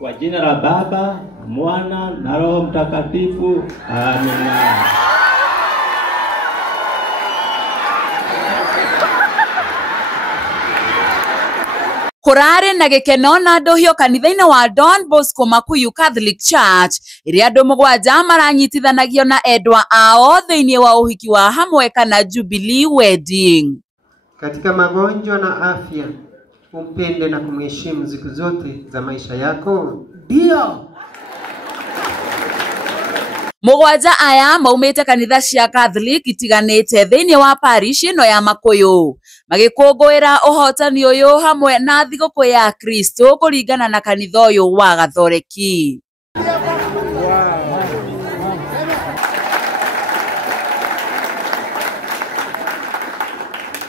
Kwa jina la Baba, Mwana na Roho Mtakatifu. Amina. Kurare na gikeno na ndohio kanitha-ini wa Don Bosco Makuyu Catholic Church iria andu mugwanja maranyitithanagio na endwa ao thiini wa uhiki wa hamwe kana Jubilee Wedding. Katika magonjwa na afya, umpende na kumheshimu siku zote za maisha yako. Ndio. Mugwanja aya maumite kanitha cia Catholic itiganite thiini wa parish ino ya Makuyu magikungwira uhotani uyu hamwe na thiguku ya Kristo kuringana na kanitha uyu wa Gathoreki.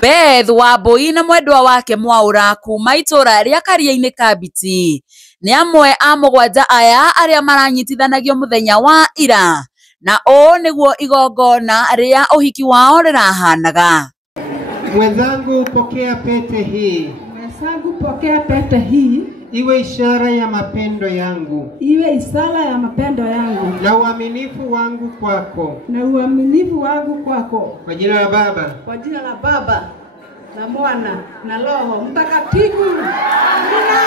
Beth Wambui na mwendwa wake Mwaura kuma itura ria Karia-ini Kabiti ni amwe a mugwanja aya aria maranyitithanagio muthenya wa ira, na o niguo igongona ria uhiki wao rirahanaga. Mwenzangu, pokea pete hii. Mwenzangu, pokea pete hii. Iwe ishara ya mapendo yangu. Iwe ishara ya mapendo yangu. Na uaminifu wangu kwako. Na uaminifu wangu kwako. Kwa jina la Baba. Kwa jina la Baba na Mwana na Roho Mtakatifu. Amina.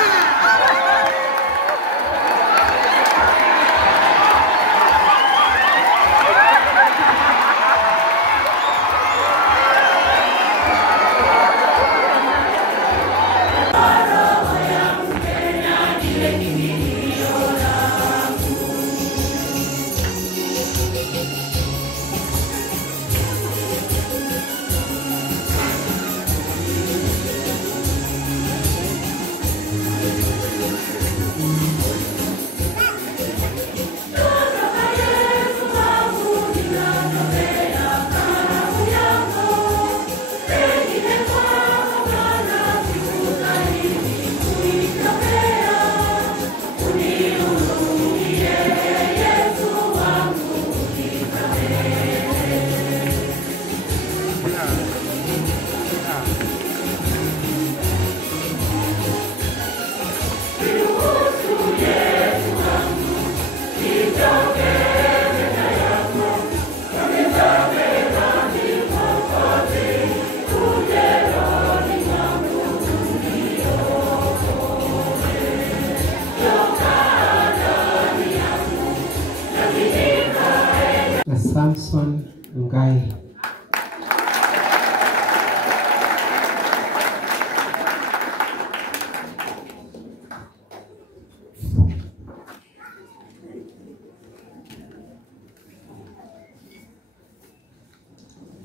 Samson Ngai.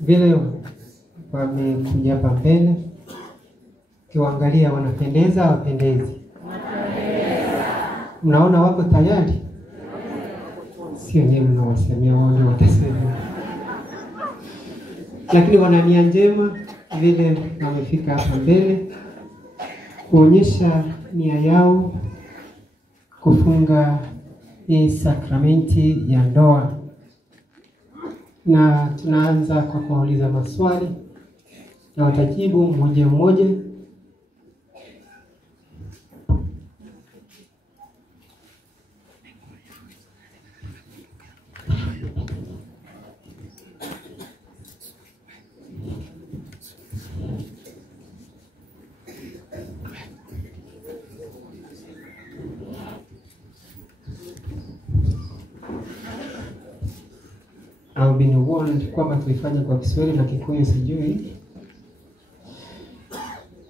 Vile wamekuja hapa mbele, kiwaangalia wanapendeza wapendezi? Mnaona wako tayari? Sio nyewe mnawasemea, wao ndio watasema. Lakini wana nia njema, vile wamefika hapa mbele kuonyesha nia yao kufunga hii sakramenti ya ndoa. Na tunaanza kwa kuuliza maswali na watajibu mmoja mmoja. Au binuona kwamba tuifanye kwa Kiswahili na Kikuyu sijui.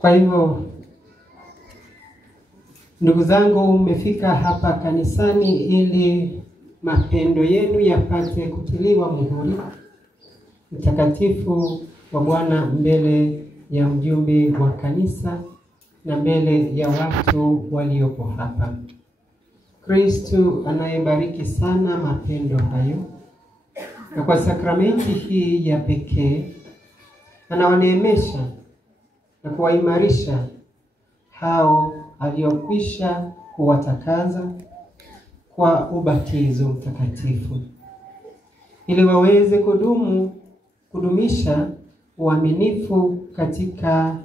Kwa hivyo ndugu zangu, mmefika hapa kanisani ili mapendo yenu yapate kutiliwa muhuri mtakatifu wa Bwana mbele ya mjumbe wa kanisa na mbele ya watu waliopo hapa. Kristo anayebariki sana mapendo hayo, na kwa sakramenti hii ya pekee anawaneemesha na kuwaimarisha hao aliokwisha kuwatakaza kwa ubatizo mtakatifu, ili waweze kudumisha uaminifu katika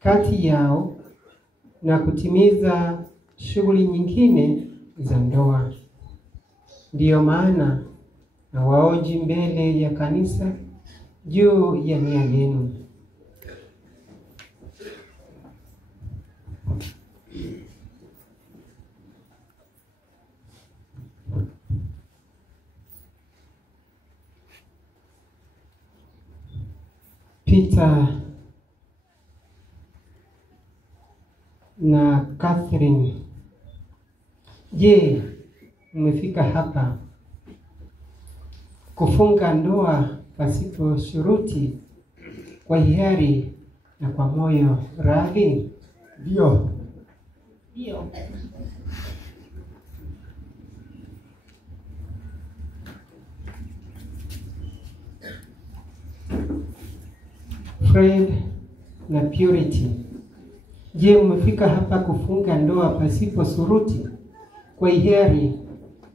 kati yao na kutimiza shughuli nyingine za ndoa. Ndiyo maana na waoji mbele ya kanisa juu ya nia yenu. Peter na Catherine, je, mmefika hapa kufunga ndoa pasipo shuruti, kwa hiari na kwa moyo radhi? Ndio. Ndio. Fred na Purity, je, mmefika hapa kufunga ndoa pasipo shuruti, kwa hiari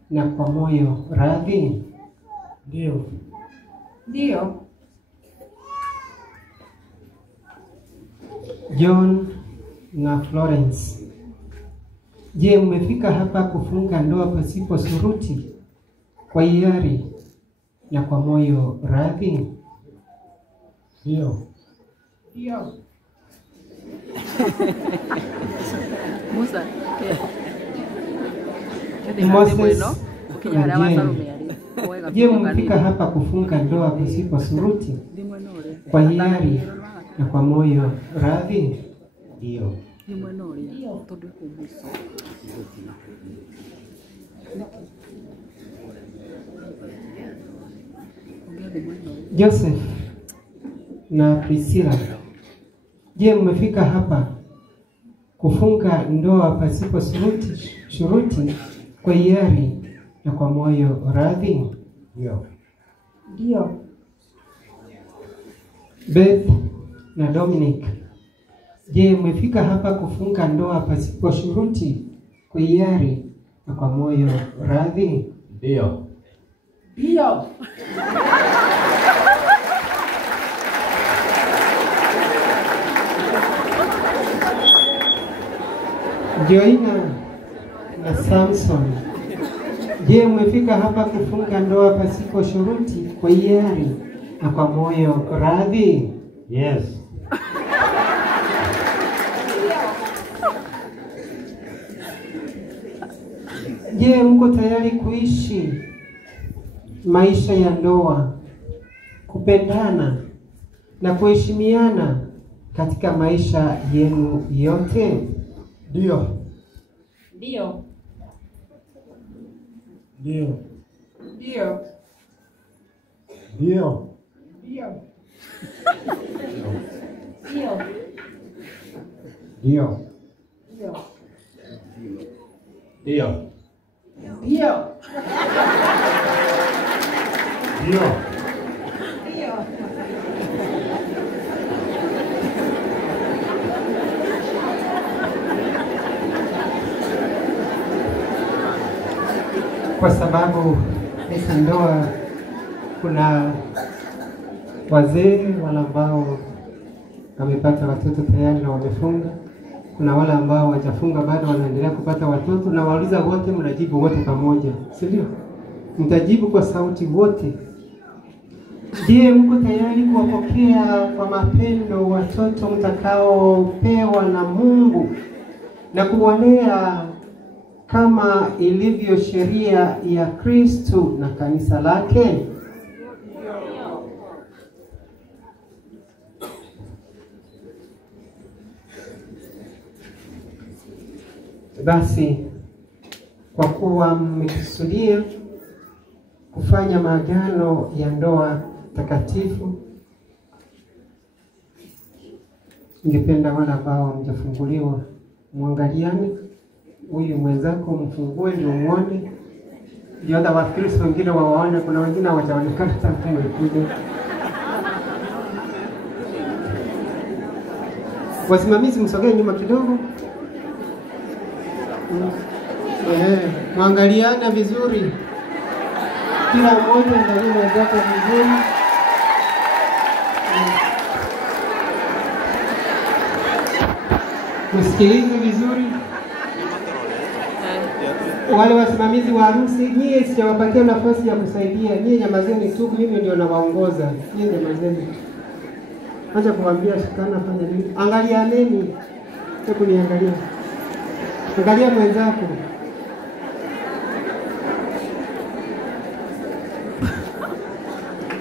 na kwa moyo radhi? Ndio. Ndio. John na Florence, je, mmefika hapa kufunga ndoa pasipo shuruti, kwa hiari na kwa moyo radhi? Ndio. Ndio. Musa. Moses na je, mmefika hapa kufunga ndoa pasipo shuruti, kwa hiari na kwa moyo radhi? Ndio. Joseph na Priscilla, je, mmefika hapa kufunga ndoa pasipo shuruti, kwa hiari na kwa moyo radhi? Ndio. Ndio. Beth na Dominic, je, mmefika hapa kufunga ndoa pasipo shuruti, kwa hiari na kwa moyo radhi? Ndio. Ndio. Joina na Samson, je, mmefika hapa kufunga ndoa pasipo shuruti, kwa hiari na kwa moyo radhi? Yes. Je, mko tayari kuishi maisha ya ndoa, kupendana na kuheshimiana katika maisha yenu yote? Ndio. Ndio. Ndio. Ndio. Ndio. Ndio. Ndio. Ndio. Ndio. Ndio. Ndio. Ndio. Ndio. Kwa sababu katika ndoa kuna wazee wale ambao wamepata watoto tayari na wamefunga, kuna wale ambao hawajafunga bado wanaendelea kupata watoto, na wauliza wote, mnajibu wote pamoja, si ndio? Mtajibu kwa sauti wote. Je, mko tayari kuwapokea kwa mapendo watoto mtakaopewa na Mungu na kuwalea kama ilivyo sheria ya Kristo na kanisa lake? Basi kwa kuwa mmekusudia kufanya maagano ya ndoa takatifu, ningependa wale ambao mjafunguliwa muangaliane, huyu mwenzako mfungue ndio muone, ndio hata Wakristo wengine wawaone. Kuna wengine hawajaonekana tangu mmekuja. Wasimamizi msogee nyuma kidogo. Muangaliane vizuri, kila mmoja angalie mwenzake vizuri. Msikilize vizuri. Wale wasimamizi wa harusi, nyie sijawapatia nafasi ya kusaidia. Nyie nyamazeni tu, mimi ndio nawaongoza. Nyie nyamazeni. Acha kumwambia shikana fanya nini. Angalianeni. Hebu niangalia. Angalia mwenzako.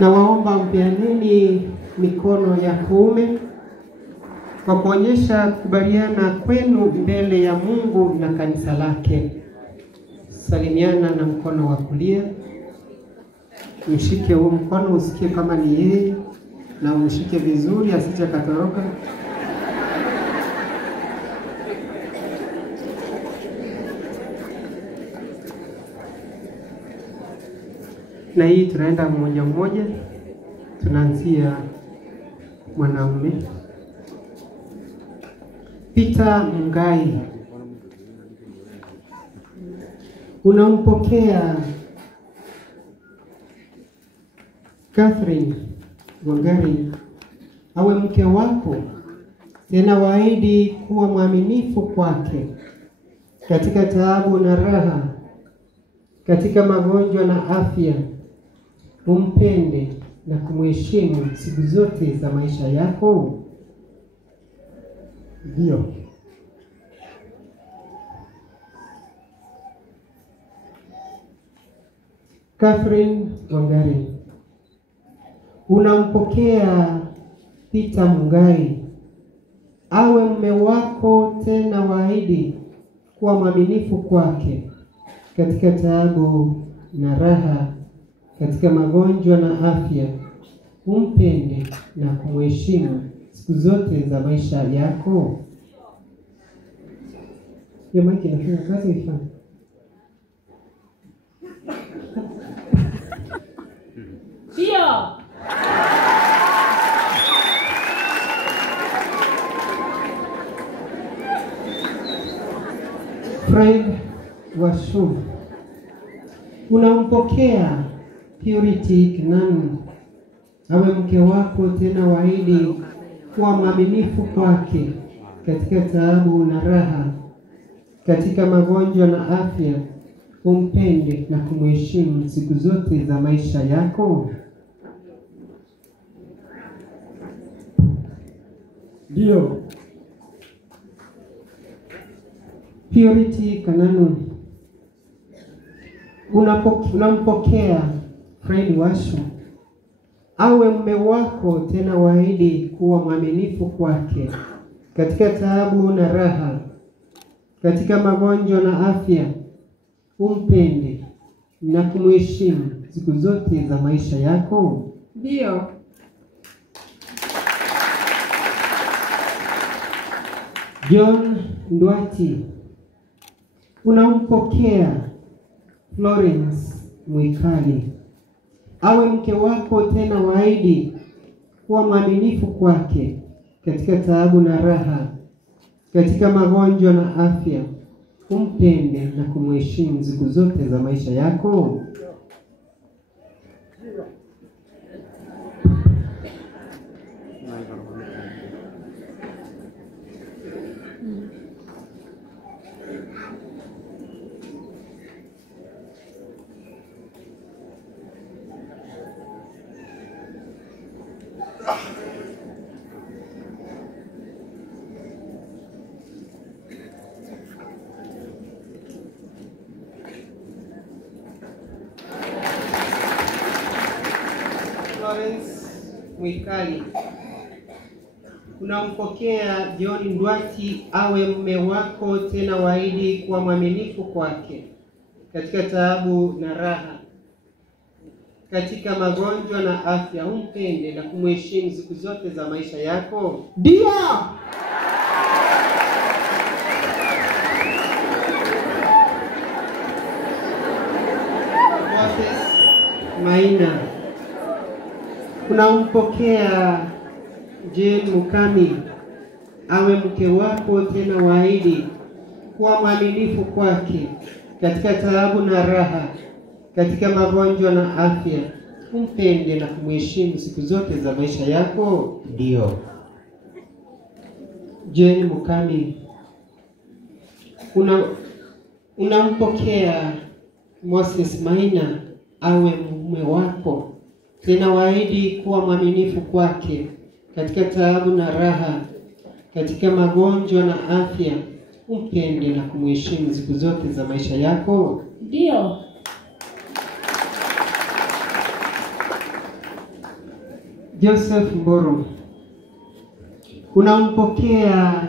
Na waomba mpeaneni mikono ya kuume kwa kuonyesha kukubaliana kwenu mbele ya Mungu na kanisa lake. Salimiana na mkono wa kulia. Mshike huo mkono, usikie kama ni yeye na umshike vizuri asije katoroka. Na hii tunaenda mmoja mmoja. Tunaanzia mwanaume. Peter Mungai. Unampokea Catherine Wangari awe mke wako, tena waahidi kuwa mwaminifu kwake katika taabu na raha, katika magonjwa na afya. Umpende na kumheshimu siku zote za maisha yako. Ndio. Catherine Wangari. Unampokea Peter Mungai awe mume wako, tena waahidi kuwa mwaminifu kwake katika taabu na raha, katika magonjwa na afya. Umpende na kumheshimu siku zote za maisha yako. Hiyo maiki inafanya kazi ifanye. Ndio. Fred Washu. Unampokea Purity Kinanu awe mke wako, tena waahidi kuwa mwaminifu kwake katika taabu na raha, katika magonjwa na afya. Umpende na kumheshimu siku zote za maisha yako. Ndio. Purity Kananu. Unampokea Fred Washu awe mume wako, tena waahidi kuwa mwaminifu kwake katika taabu na raha, katika magonjwa na afya. Umpende na kumheshimu siku zote za maisha yako. Ndio. John Ndwati. Unampokea Florence Mwikali awe mke wako, tena waahidi kuwa mwaminifu kwake katika taabu na raha, katika magonjwa na afya. Umpende na kumheshimu siku zote za maisha yako. Florence Mwikali. Unampokea John Ndwati awe mume wako, tena waahidi kuwa mwaminifu kwake katika taabu na raha, katika magonjwa na afya. Umpende na kumheshimu siku zote za maisha yako. Ndio. Maina. Unampokea Jane Mukami awe mke wako, tena waahidi kuwa mwaminifu kwake katika taabu na raha, katika magonjwa na afya. Umpende na kumheshimu siku zote za maisha yako. Ndio. Jane Mukami. Unampokea Moses Maina awe mume wako, tena waahidi kuwa mwaminifu kwake katika taabu na raha, katika magonjwa na afya, umpende na kumheshimu siku zote za maisha yako? Ndio. Joseph Mboro, unampokea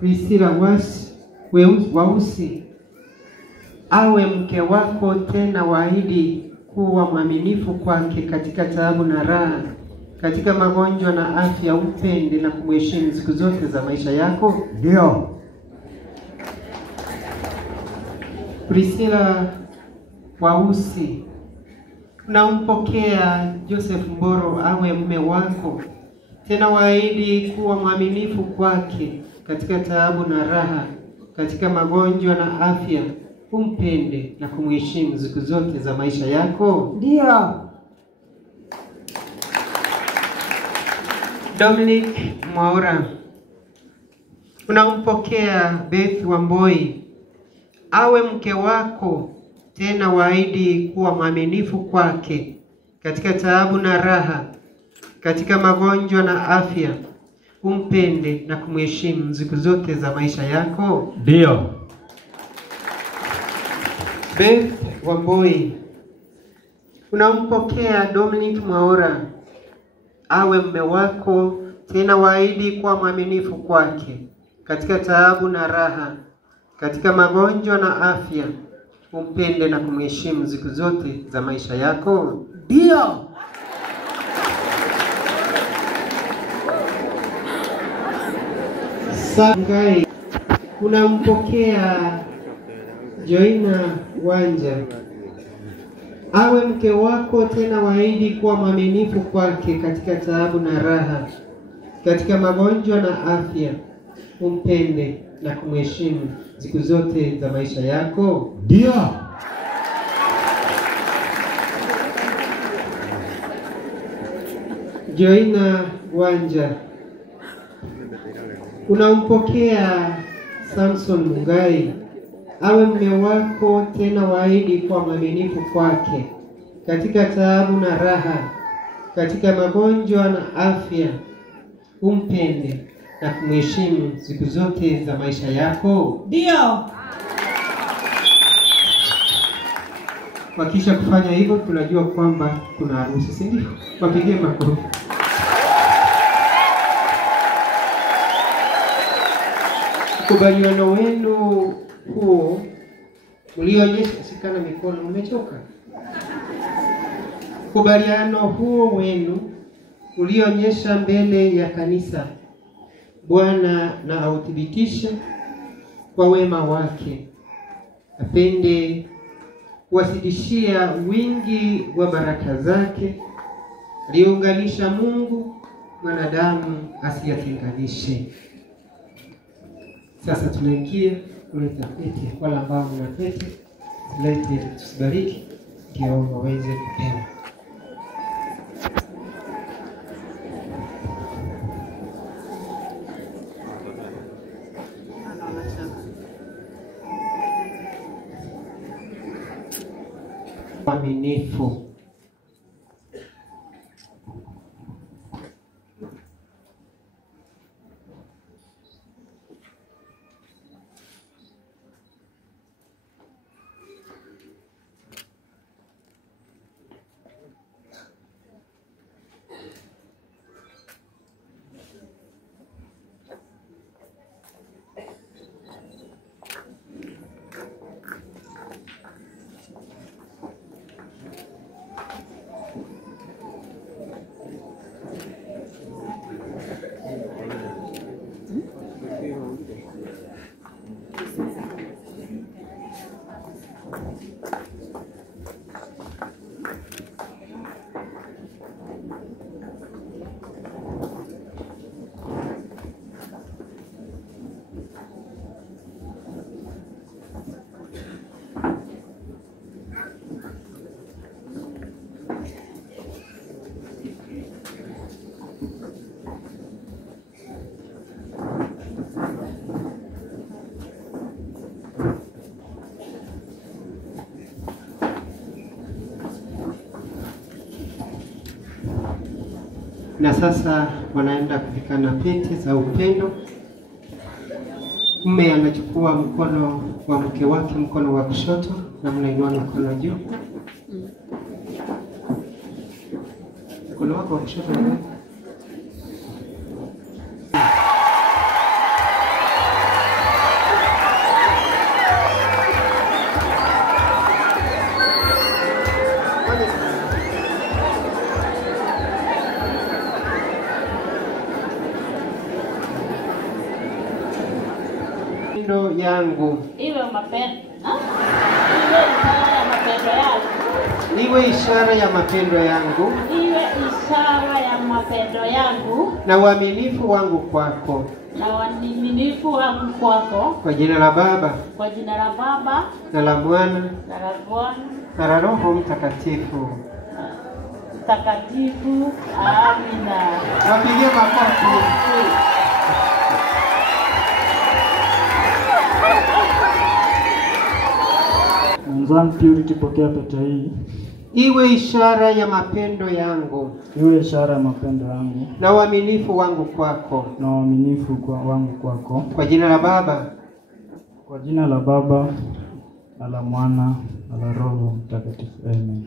Priscilla Wausi awe mke wako, tena waahidi kuwa mwaminifu kwake katika taabu na raha, katika magonjwa na afya, umpende na kumheshimu siku zote za maisha yako? Ndio. Priscilla Wausi, unampokea Joseph Mboro awe mume wako, tena waahidi kuwa mwaminifu kwake katika taabu na raha, katika magonjwa na afya, umpende na kumheshimu siku zote za maisha yako? Ndio. Dominic Mwaura, unampokea Beth Wamboi awe mke wako, tena waahidi kuwa mwaminifu kwake katika taabu na raha, katika magonjwa na afya, umpende na kumheshimu siku zote za maisha yako? Ndio. Beth Wamboi, unampokea Dominic Mwaura awe mume wako, tena waahidi kuwa mwaminifu kwake katika taabu na raha, katika magonjwa na afya, umpende na kumheshimu siku zote za maisha yako? Ndio. Sangai, unampokea Joina Wanja awe mke wako, tena waahidi kuwa mwaminifu kwake katika taabu na raha, katika magonjwa na afya, umpende na kumheshimu siku zote za maisha yako? Ndio. Joina Wanja, unampokea Samson Mungai awe mume wako, tena waahidi kuwa mwaminifu kwake katika taabu na raha, katika magonjwa na afya, umpende na kumheshimu siku zote za maisha yako? Ndio. Wakisha kufanya hivyo, tunajua kwamba kuna harusi, si ndio? Wapigie makofi. Kubaliano wenu huo ulionyesha, sikana mikono, umechoka. Kubaliano huo wenu ulionyesha mbele ya kanisa, Bwana na authibitishe kwa wema wake, apende kuwasidishia wingi wa baraka zake, aliunganisha Mungu, mwanadamu asiyatenganishe. Sasa tunaingia kuleta pete. Wale ambao mna pete, lete tusibariki ndio waweze kupewa. Mwaminifu. na sasa wanaenda kuvikana pete za upendo. Mume anachukua mkono wa mke wake, mkono wa kushoto, na mnainua mkono juu. Mkono wako wa kushoto ni yangu. Iwe mapendo. Iwe ishara ya mapendo yangu. Iwe ishara ya mapendo yangu. Iwe ishara ya mapendo yangu. Na uaminifu wangu kwako. Na uaminifu wangu kwako. Kwa jina la Baba. Kwa jina la Baba. Na la Mwana. Na la Mwana. Na la Roho Mtakatifu. Mtakatifu. Amina. Wapigie makofi. Mwenzangu Purity, pokea pete hii. Iwe ishara ya mapendo yangu. Iwe ishara ya mapendo yangu. Na uaminifu wangu kwako. Na uaminifu wangu kwako. Kwa jina la Baba. Kwa jina la Baba, na la Mwana, na la Roho Mtakatifu. Amen.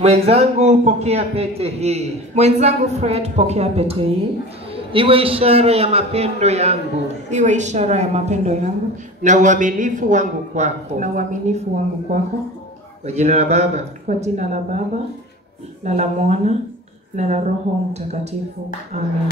Mwenzangu pokea pete hii. Mwenzangu Fred, pokea pete hii. Iwe ishara ya mapendo yangu. Iwe ishara ya mapendo yangu. Na uaminifu wangu kwako. Na uaminifu wangu kwako. Kwa jina la Baba. Kwa jina la Baba, na la Mwana, na la Roho Mtakatifu. Amen.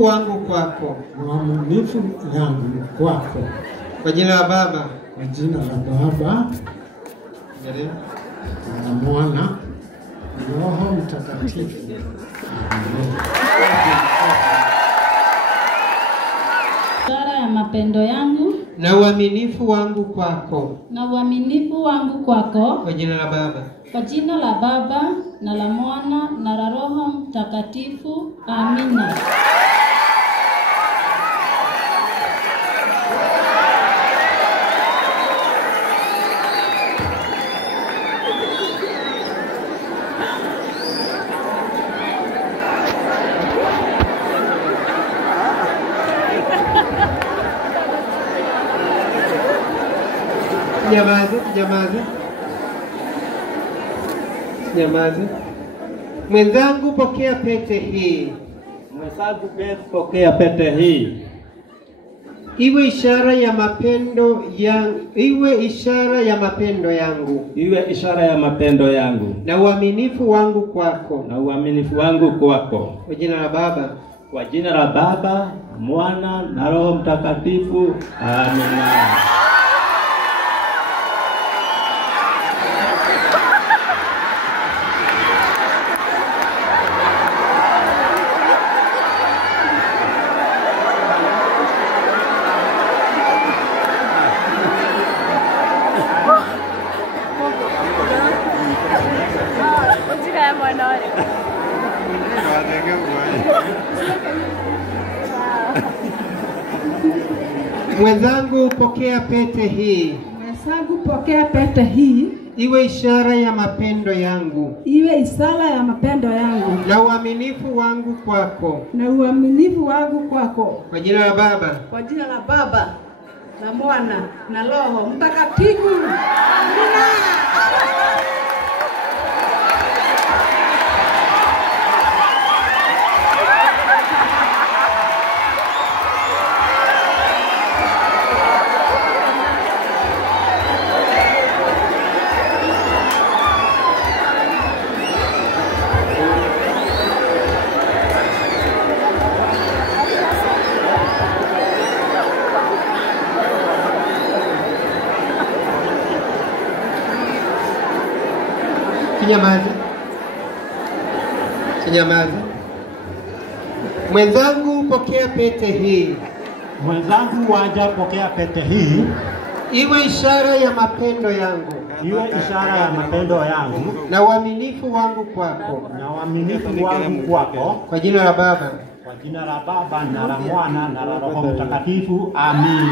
Wangu kwako. Uaminifu yangu kwako. Kwa jina la Baba. Kwa jina la Baba. Na Mwana, na Roho Mtakatifu. Ishara ya mapendo yangu. Na uaminifu wangu kwako. Na uaminifu wangu kwako. Kwa jina la Baba. Kwa jina la Baba, na la Mwana, na la Roho Mtakatifu. Amina. Nyamaze. Mwenzangu pokea pete hii. Mwenzangu pokea pete hii. Iwe ishara ya mapendo yangu. Iwe ishara ya mapendo yangu. Iwe ishara ya mapendo yangu. Na uaminifu wangu kwako. Na uaminifu wangu kwako. Kwa jina la Baba. Kwa jina la Baba, Mwana, na Roho Mtakatifu. Amina. Mwenzangu pokea pete hii. Mwenzangu pokea pete hii. Iwe ishara ya mapendo yangu. Iwe ishara ya mapendo yangu. Na uaminifu wangu kwako. Na uaminifu wangu kwako. Kwa jina la Baba. Kwa jina la Baba, na Mwana, na Roho Mtakatifu. Amina. Sinyamaze. Sinyamaze. Mwenzangu, pokea pete hii. Mwenzangu, waja pokea pete hii. Iwe ishara ya mapendo yangu. Iwe ishara ya mapendo yangu. Na uaminifu wangu kwako. Na uaminifu wangu kwako. Kwa jina la Baba. Kwa jina la Baba na la Mwana na la Roho Mtakatifu. Amin.